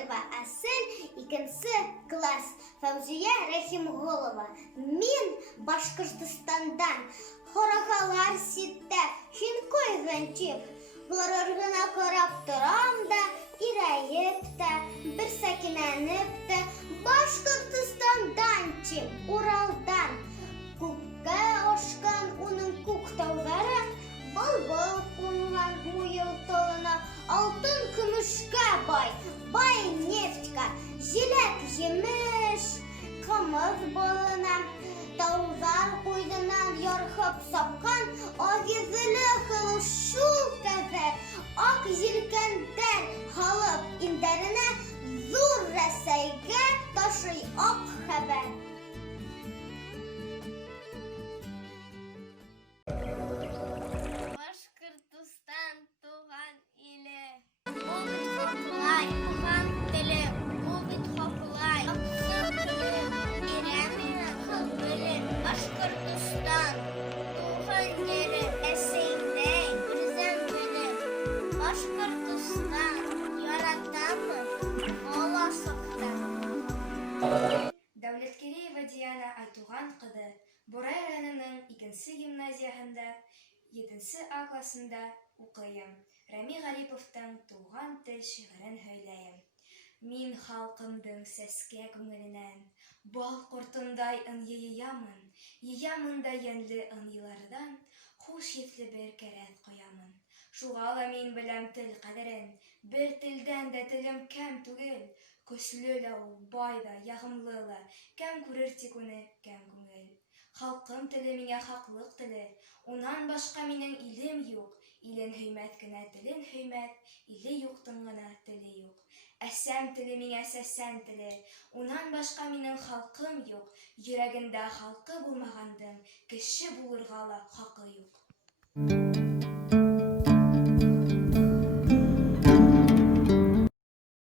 Ахмедова Асел, икенче класс. Фәүзия Рәхимғолова. Мин Башкортстандан. Хорахалар ситте, шинкой венчип. Горор гына карап торам да, ирәеп тә, бер сәкинәнеп тә. Башкортстандан чим, Уралдан. Күккә ашкан уның күк тауҙары, был-был кунган муйыл толына, алтын көмөшкә бай нефтька, җиләк җимеш, ҡымыҙ болына, тауҙар ҡуйҙынан ярһып сапҡан, агиҙеле һылыу шул кәҙәр, аҡ елкәндәр һалып индәренә, ҙур Рәсәйгә ташый аҡ хәбәр. Башкортостан туган иле, ул бит хаклай, туган теле, ул бит хаклай. Аҡсаҡ теле, өйрәнмә хал белем. Башкортостан туган ере, әсәйҙәй үрзәм белем. Башкортостан яратамы аласыҡта. Дәүләткәриева Диана Айтуған ҡыҙы Борай районының 2-нче гимназияһында 7-нче А классында уҡыйым. Рәми Ғариповтың «Туған тел» шиғырын һөйләйем. Мин халҡымдың сәскә күңеленән бал ҡортондай ын йыямын да йәнле ын йыларҙан хуш еҫле бер кәрәҙ ҡоямын. Шуға ла мин беләм тел ҡәҙерен, бер телдән дә телем кәм түгел. Көслө лә ул, бай да, яғымлы ла, кәм күрер тик уны кәм күңел. Халҡым теле миңә хаҡлыҡ теле, унан башҡа минең илем юҡ. Илен һөймәҫ кенә телен һөймәҫ, иле юҡтың ғына теле юҡ. Әсәм теле миңә сәсән теле, унан башҡа минең халҡым юҡ. Йөрәгендә халҡы булмағандың, кеше булырға ла хаҡы юҡ.